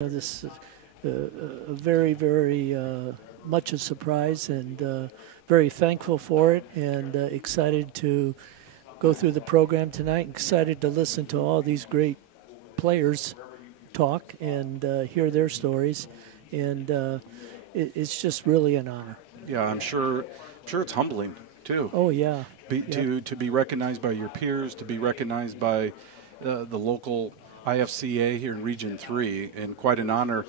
This is a very, very much a surprise, and very thankful for it, and excited to go through the program tonight. Excited to listen to all these great players talk and hear their stories, and it's just really an honor. Yeah, I'm sure it's humbling too. Oh yeah. To be recognized by your peers, to be recognized by the local IFCA here in Region 3, and quite an honor.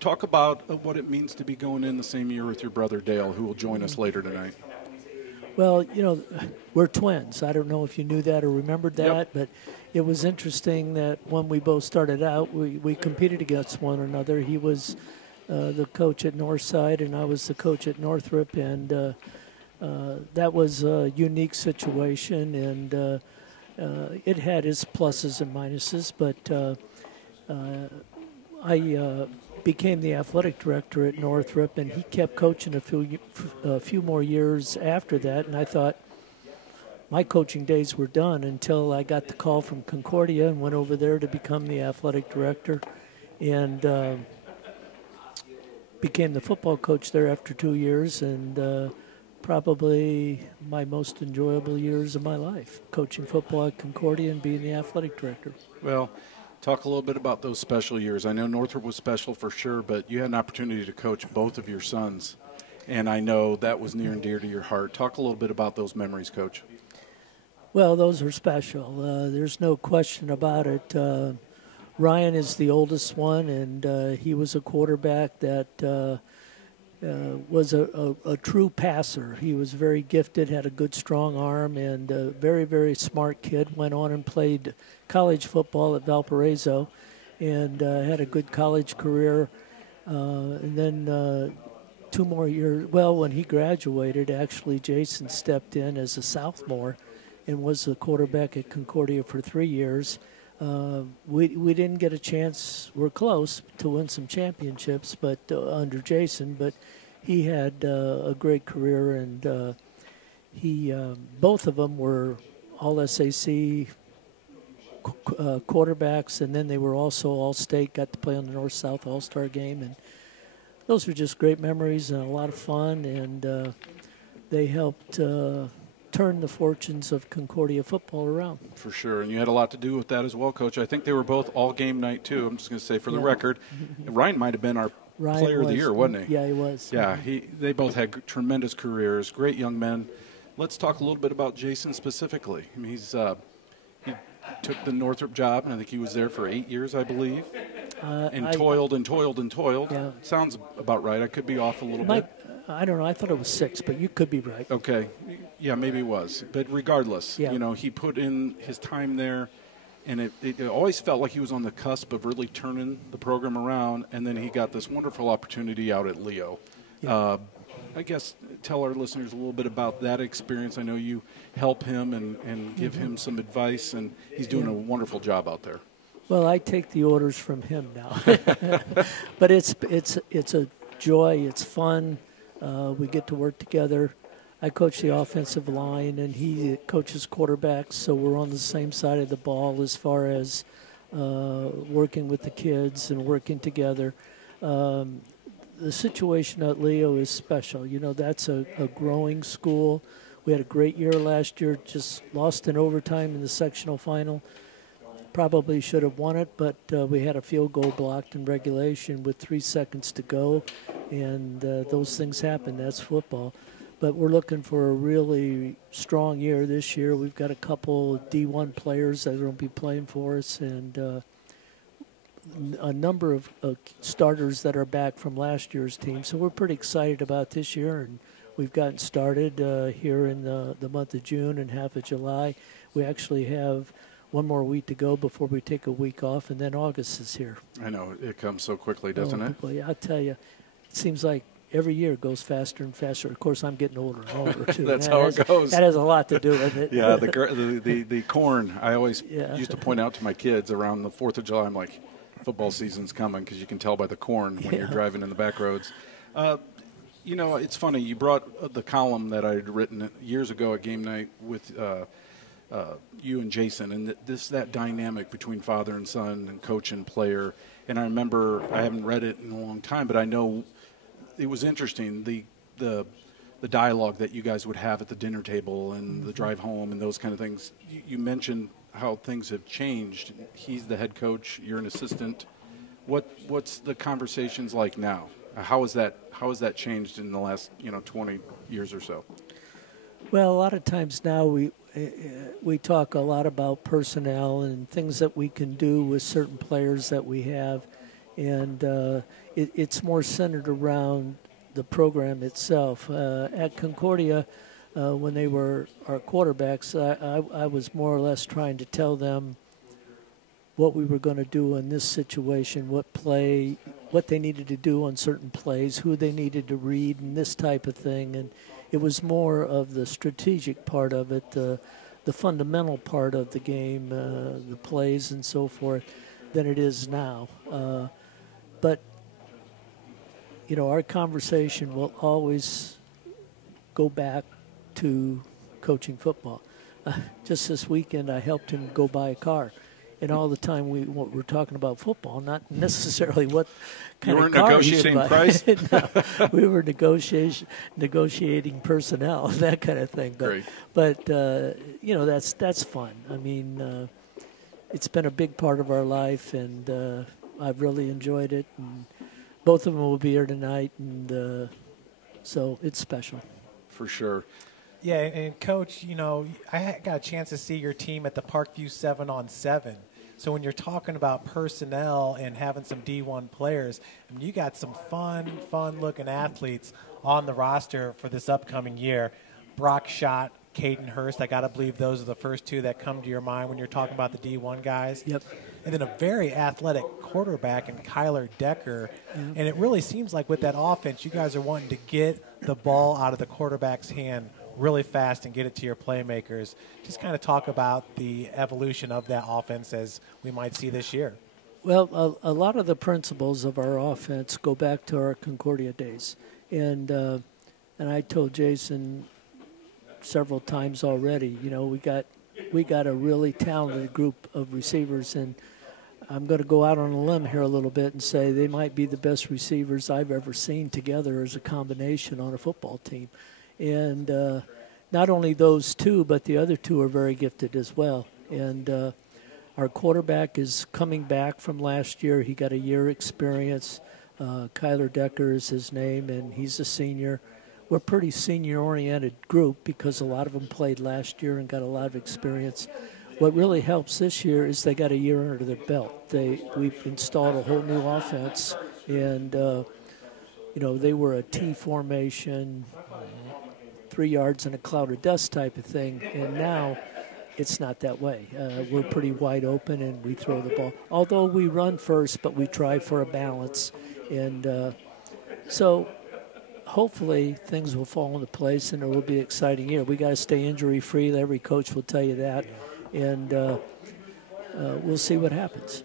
Talk about what it means to be going in the same year with your brother Dale, who will join us later tonight. Well, we're twins. I don't know if you knew that or remembered that, but it was interesting that when we both started out, we competed against one another. He was the coach at Northside, and I was the coach at Northrop, and that was a unique situation, and it had its pluses and minuses, but I became the athletic director at Northrop, and he kept coaching a few more years after that, and I thought my coaching days were done until I got the call from Concordia and went over there to become the athletic director, and became the football coach there after 2 years, and probably my most enjoyable years of my life, coaching football at Concordia and being the athletic director. Well, talk a little bit about those special years. I know Northrop was special for sure, but you had an opportunity to coach both of your sons, and I know that was near and dear to your heart. Talk a little bit about those memories, Coach. Well, those are special. There's no question about it. Ryan is the oldest one, and he was a quarterback that was a true passer. He was very gifted, had a good, strong arm, and a very, very smart kid. Went on and played college football at Valparaiso and had a good college career. And then 2 more years, well, when he graduated, actually Jason stepped in as a sophomore and was the quarterback at Concordia for 3 years. We didn't get a chance. We're close to win some championships, but under Jason. But he had a great career, and he both of them were all SAC quarterbacks, and then they were also All-State. Got to play on the North-South All-Star game, and those were just great memories and a lot of fun. And they helped turn the fortunes of Concordia football around. For sure, and you had a lot to do with that as well, Coach. I think they were both all game night, too. I'm just going to say for the record. Ryan might have been our player of the year, wasn't he? Yeah, he was. Yeah, they both had tremendous careers, great young men. Let's talk a little bit about Jason specifically. I mean, he took the Northrop job, and I think he was there for 8 years, I believe, and toiled and toiled and toiled. Yeah. Sounds about right. I could be off a little bit. I don't know. I thought it was 6, but you could be right. Okay. Yeah, maybe it was. But regardless, yeah. He put in his time there, and it always felt like he was on the cusp of really turning the program around, and then he got this wonderful opportunity out at Leo. Yeah. I guess tell our listeners a little bit about that experience. I know you help him and give him some advice, and he's doing a wonderful job out there. Well, I take the orders from him now. But it's a joy. It's fun. We get to work together. I coach the offensive line, and he coaches quarterbacks, so we're on the same side of the ball as far as working with the kids and working together. The situation at Leo is special. That's a growing school. We had a great year last year, just lost in overtime in the sectional final. Probably should have won it, but we had a field goal blocked in regulation with 3 seconds to go, and those things happen. That's football. But we're looking for a really strong year this year. We've got a couple D1 players that are going to be playing for us, and a number of starters that are back from last year's team. So we're pretty excited about this year, and we've gotten started here in the month of June and half of July. We actually have 1 more week to go before we take a week off, and then August is here. I know. It comes so quickly, doesn't it? Quickly. I'll tell you, it seems like every year goes faster and faster. Of course, I'm getting older and older, too. That's how it goes. That has a lot to do with it. Yeah, the corn. I always used to point out to my kids around the 4th of July, I'm like, football season's coming, because you can tell by the corn when you're driving in the back roads. It's funny. You brought the column that I had written years ago at game night with you and Jason, and that dynamic between father and son and coach and player. And I remember, I haven't read it in a long time, but I know it was interesting, the dialogue that you guys would have at the dinner table and the drive home and those kind of things. You mentioned how things have changed. He's the head coach, you're an assistant. What's the conversations like now? How has that changed in the last 20 years or so? Well, a lot of times now we talk a lot about personnel and things that we can do with certain players that we have, and it's more centered around the program itself. At Concordia, when they were our quarterbacks, I was more or less trying to tell them what we were going to do in this situation, what they needed to do on certain plays, who they needed to read, and this type of thing. And it was more of the strategic part of it, the fundamental part of the game, the plays and so forth, than it is now. But, our conversation will always go back to coaching football. Just this weekend, I helped him go buy a car. And all the time we're talking about football, not necessarily what kind of car he should buy. You weren't negotiating price? No, we were negotiating personnel, that kind of thing. Great. But that's fun. I mean, it's been a big part of our life, and I've really enjoyed it. And both of them will be here tonight, and so it's special. For sure. Yeah, and Coach, I got a chance to see your team at the Parkview 7-on-7. So when you're talking about personnel and having some D1 players, you got some fun-looking athletes on the roster for this upcoming year. Brock Schott, Caden Hurst, I got to believe those are the first two that come to your mind when you're talking about the D1 guys. Yep. And then a very athletic quarterback in Kyler Decker. Mm-hmm. And it really seems like with that offense, you guys are wanting to get the ball out of the quarterback's hand really fast and get it to your playmakers. Just kind of talk about the evolution of that offense as we might see this year. Well, a lot of the principles of our offense go back to our Concordia days. And I told Jason several times already, we got a really talented group of receivers, and I'm going to go out on a limb here a little bit and say they might be the best receivers I've ever seen together as a combination on a football team. And not only those two, but the other two are very gifted as well. And our quarterback is coming back from last year. He got a year experience. Kyler Decker is his name, and he's a senior. We're a pretty senior-oriented group because a lot of them played last year and got a lot of experience. What really helps this year is they got a year under their belt. We've installed a whole new offense, and they were a T formation, 3 yards in a cloud of dust type of thing, and now it's not that way. We're pretty wide open, and we throw the ball. Although we run first, but we try for a balance. And so hopefully things will fall into place, and it will be an exciting year. We got to stay injury-free. Every coach will tell you that. And we'll see what happens.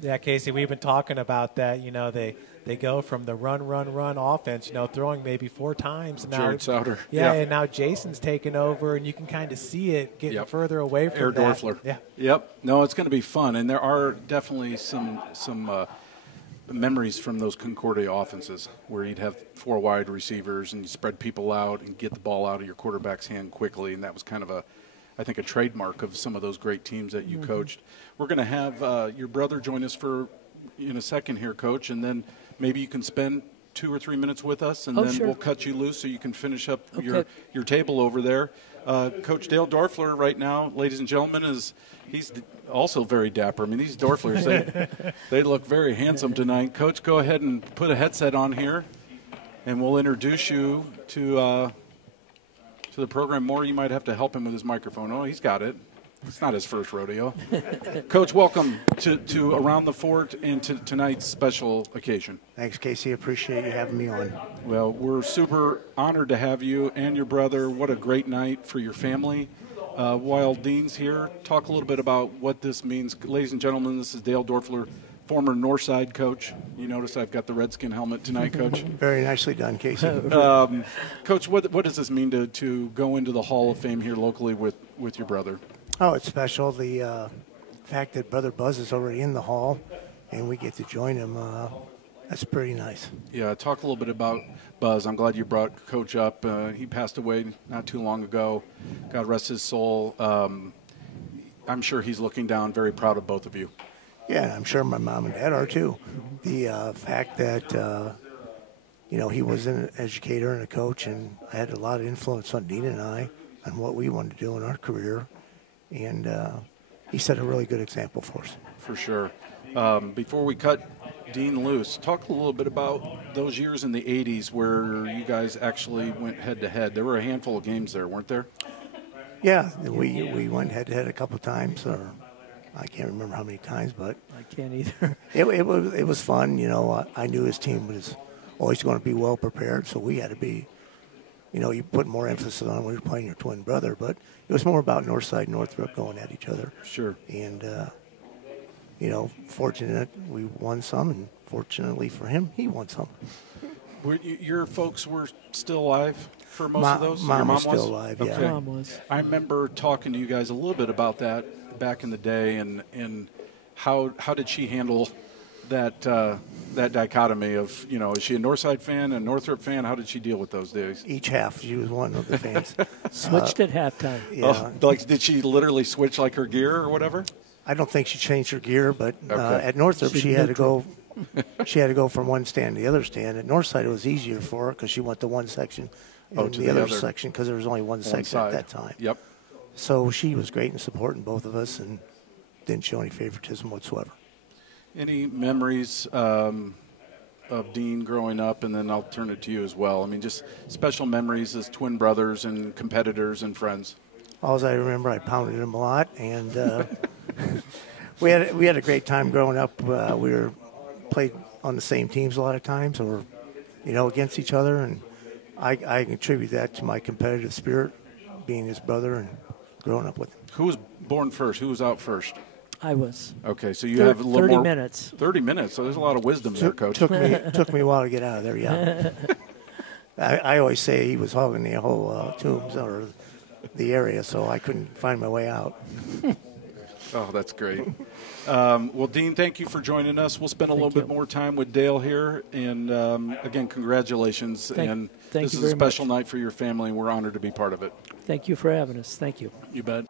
Yeah, Casey, we've been talking about that. They go from the run offense, throwing maybe 4 times. Now, Jared Souter. Yeah, and now Jason's taken over, and you can kind of see it getting further away from that. Doerffler. Yeah. Yep. No, it's going to be fun, and there are definitely some memories from those Concordia offenses where you'd have 4 wide receivers and you spread people out and get the ball out of your quarterback's hand quickly, and that was kind of a trademark of some of those great teams that you coached. We're going to have your brother join us in a second here, Coach, and then maybe you can spend 2 or 3 minutes with us, and then we'll cut you loose so you can finish up your table over there. Coach Dale Doerffler right now, ladies and gentlemen, he's also very dapper. I mean, these Doerfflers, they look very handsome tonight. Coach, go ahead and put a headset on here, and we'll introduce you to the program more. You might have to help him with his microphone. Oh, he's got it. It's not his first rodeo. Coach, welcome to Around the Fort and to tonight's special occasion. Thanks, Casey. Appreciate you having me on. Well, we're super honored to have you and your brother. What a great night for your family. While Dean's here, talk a little bit about what this means. Ladies and gentlemen, this is Dale Doerffler, former Northside coach. You notice I've got the Redskin helmet tonight, Coach. Very nicely done, Casey. Coach, what does this mean to go into the Hall of Fame here locally with your brother? Oh, it's special. The fact that Brother Buzz is already in the Hall, and we get to join him. That's pretty nice. Yeah, talk a little bit about Buzz. I'm glad you brought Coach up. He passed away not too long ago. God rest his soul. I'm sure he's looking down, very proud of both of you. Yeah, and I'm sure my mom and dad are too. The fact that he was an educator and a coach, and I had a lot of influence on Dean and I on what we wanted to do in our career, and he set a really good example for us. For sure. Before we cut Dean loose, talk a little bit about those years in the 80s where you guys actually went head-to-head. There were a handful of games there, weren't there? Yeah, we went head-to-head a couple of times, or I can't remember how many times, but I can't either. It was fun. I knew his team was always going to be well prepared, so we had to be, you put more emphasis on when you're playing your twin brother, but it was more about Northside and Northrop going at each other. Sure. And, fortunate we won some, and fortunately for him, he won some. Your folks were still alive for most of those? Mom Your mom was still alive, yeah. Okay. Mom was. I remember talking to you guys a little bit about that back in the day, and how did she handle that dichotomy of, is she a Northside fan, a Northrop fan? How did she deal with those days? Each half, she was one of the fans. Switched at halftime. Yeah. Did she literally switch like her gear or whatever? I don't think she changed her gear, but Okay. at Northrop She's she had to neutral. go. She had to go from one stand to the other stand. At Northside, it was easier for her because she went to one section and to the other section because there was only one section side. at that time. Yep. So she was great in supporting both of us and didn't show any favoritism whatsoever. Any memories of Dean growing up, and then I'll turn it to you as well. I mean, just special memories as twin brothers and competitors and friends. All I remember, I pounded him a lot, and we had a great time growing up. We played on the same teams a lot of times, or against each other, and I contribute that to my competitive spirit, being his brother and growing up with him. Who was born first? Who was out first? I was. Okay, so you have a little 30 more. minutes. 30 minutes. So there's a lot of wisdom there, Coach. Took me a while to get out of there. Yeah, I always say he was hogging the whole Tombs or the area, so I couldn't find my way out. Oh, that's great. Well, Dean, thank you for joining us. We'll spend a little bit more time with Dale here. And, again, congratulations. Thank this you is a very special much. night for your family, and we're honored to be part of it. Thank you for having us. Thank you. You bet.